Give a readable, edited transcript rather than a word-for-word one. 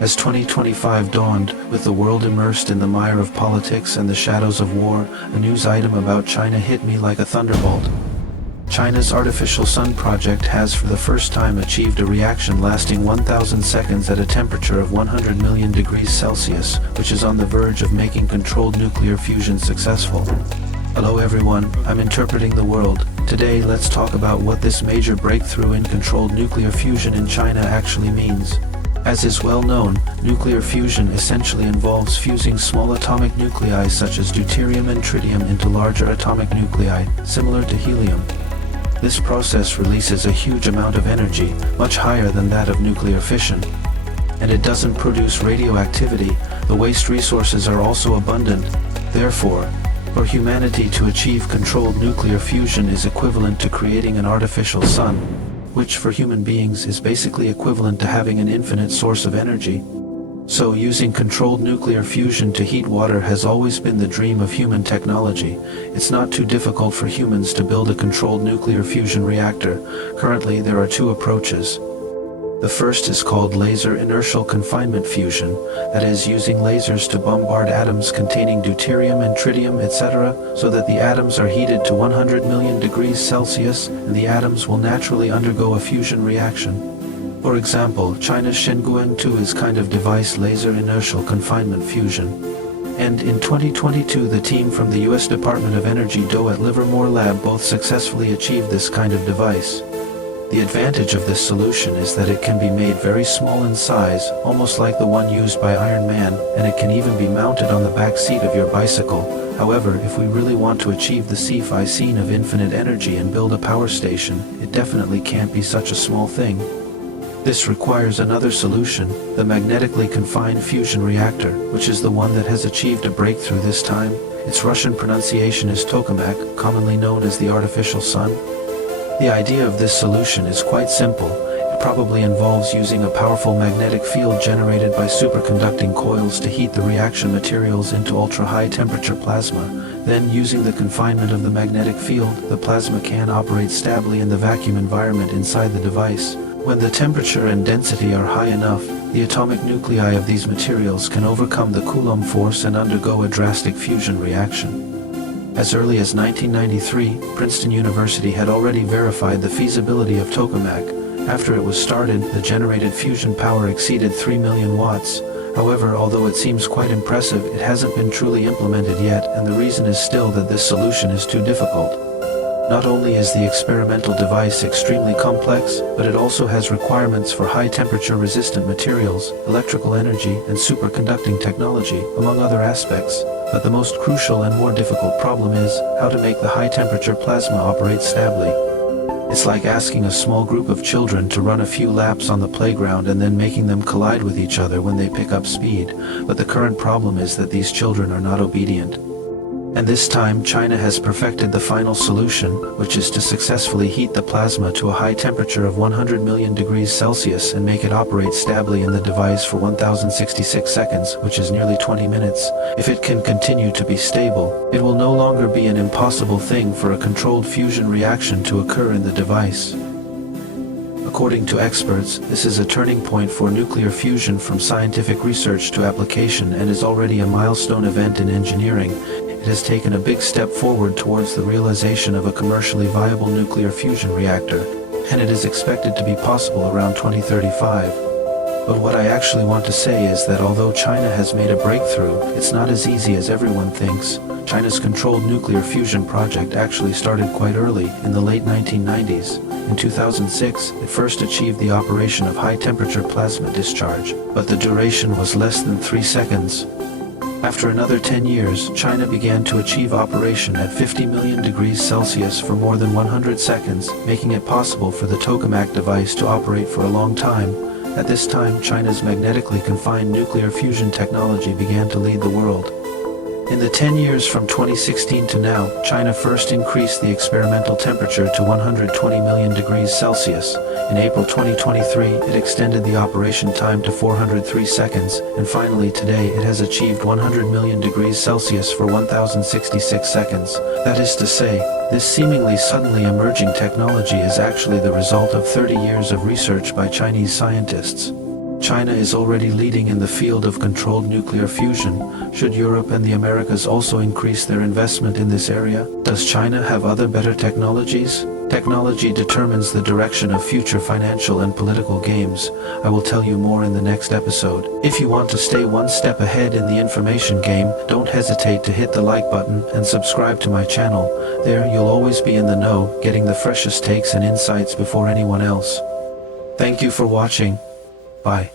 As 2025 dawned, with the world immersed in the mire of politics and the shadows of war, a news item about China hit me like a thunderbolt. China's artificial sun project has for the first time achieved a reaction lasting 1,000 seconds at a temperature of 100 million degrees Celsius, which is on the verge of making controlled nuclear fusion successful. Hello everyone, I'm interpreting the world. Today let's talk about what this major breakthrough in controlled nuclear fusion in China actually means. As is well known, nuclear fusion essentially involves fusing small atomic nuclei such as deuterium and tritium into larger atomic nuclei, similar to helium. This process releases a huge amount of energy, much higher than that of nuclear fission. And it doesn't produce radioactivity. The waste resources are also abundant. Therefore, for humanity to achieve controlled nuclear fusion is equivalent to creating an artificial sun, which for human beings is basically equivalent to having an infinite source of energy. So using controlled nuclear fusion to heat water has always been the dream of human technology. It's not too difficult for humans to build a controlled nuclear fusion reactor. Currently there are two approaches. The first is called laser inertial confinement fusion, that is, using lasers to bombard atoms containing deuterium and tritium, etc., so that the atoms are heated to 100 million degrees Celsius and the atoms will naturally undergo a fusion reaction. For example, China's Shenguang-2 is kind of device laser inertial confinement fusion. And in 2022 the team from the US Department of Energy at Livermore Lab both successfully achieved this kind of device. The advantage of this solution is that it can be made very small in size, almost like the one used by Iron Man, and it can even be mounted on the back seat of your bicycle. However, if we really want to achieve the sci-fi scene of infinite energy and build a power station, it definitely can't be such a small thing. This requires another solution, the magnetically confined fusion reactor, which is the one that has achieved a breakthrough this time. Its Russian pronunciation is tokamak, commonly known as the artificial sun. The idea of this solution is quite simple. It probably involves using a powerful magnetic field generated by superconducting coils to heat the reaction materials into ultra-high temperature plasma. Then, using the confinement of the magnetic field, the plasma can operate stably in the vacuum environment inside the device. When the temperature and density are high enough, the atomic nuclei of these materials can overcome the Coulomb force and undergo a drastic fusion reaction. As early as 1993, Princeton University had already verified the feasibility of tokamak. After it was started, the generated fusion power exceeded 3 million watts. However, although it seems quite impressive, it hasn't been truly implemented yet, and the reason is still that this solution is too difficult. Not only is the experimental device extremely complex, but it also has requirements for high-temperature resistant materials, electrical energy, and superconducting technology, among other aspects. But the most crucial and more difficult problem is how to make the high-temperature plasma operate stably. It's like asking a small group of children to run a few laps on the playground and then making them collide with each other when they pick up speed. But the current problem is that these children are not obedient. And this time China has perfected the final solution, which is to successfully heat the plasma to a high temperature of 100 million degrees Celsius and make it operate stably in the device for 1066 seconds, which is nearly 20 minutes. If it can continue to be stable, it will no longer be an impossible thing for a controlled fusion reaction to occur in the device. According to experts, this is a turning point for nuclear fusion from scientific research to application and is already a milestone event in engineering. It has taken a big step forward towards the realization of a commercially viable nuclear fusion reactor, and it is expected to be possible around 2035. But what I actually want to say is that although China has made a breakthrough, it's not as easy as everyone thinks. China's controlled nuclear fusion project actually started quite early, in the late 1990s. In 2006, it first achieved the operation of high-temperature plasma discharge, but the duration was less than 3 seconds. After another 10 years, China began to achieve operation at 50 million degrees Celsius for more than 100 seconds, making it possible for the tokamak device to operate for a long time. At this time, China's magnetically confined nuclear fusion technology began to lead the world. In the 10 years from 2016 to now, China first increased the experimental temperature to 120 million degrees Celsius. In April 2023, it extended the operation time to 403 seconds, and finally today it has achieved 100 million degrees Celsius for 1066 seconds. That is to say, this seemingly suddenly emerging technology is actually the result of 30 years of research by Chinese scientists. China is already leading in the field of controlled nuclear fusion. Should Europe and the Americas also increase their investment in this area? Does China have other better technologies? Technology determines the direction of future financial and political games. I will tell you more in the next episode. If you want to stay one step ahead in the information game, don't hesitate to hit the like button and subscribe to my channel. There you'll always be in the know, getting the freshest takes and insights before anyone else. Thank you for watching. Bye.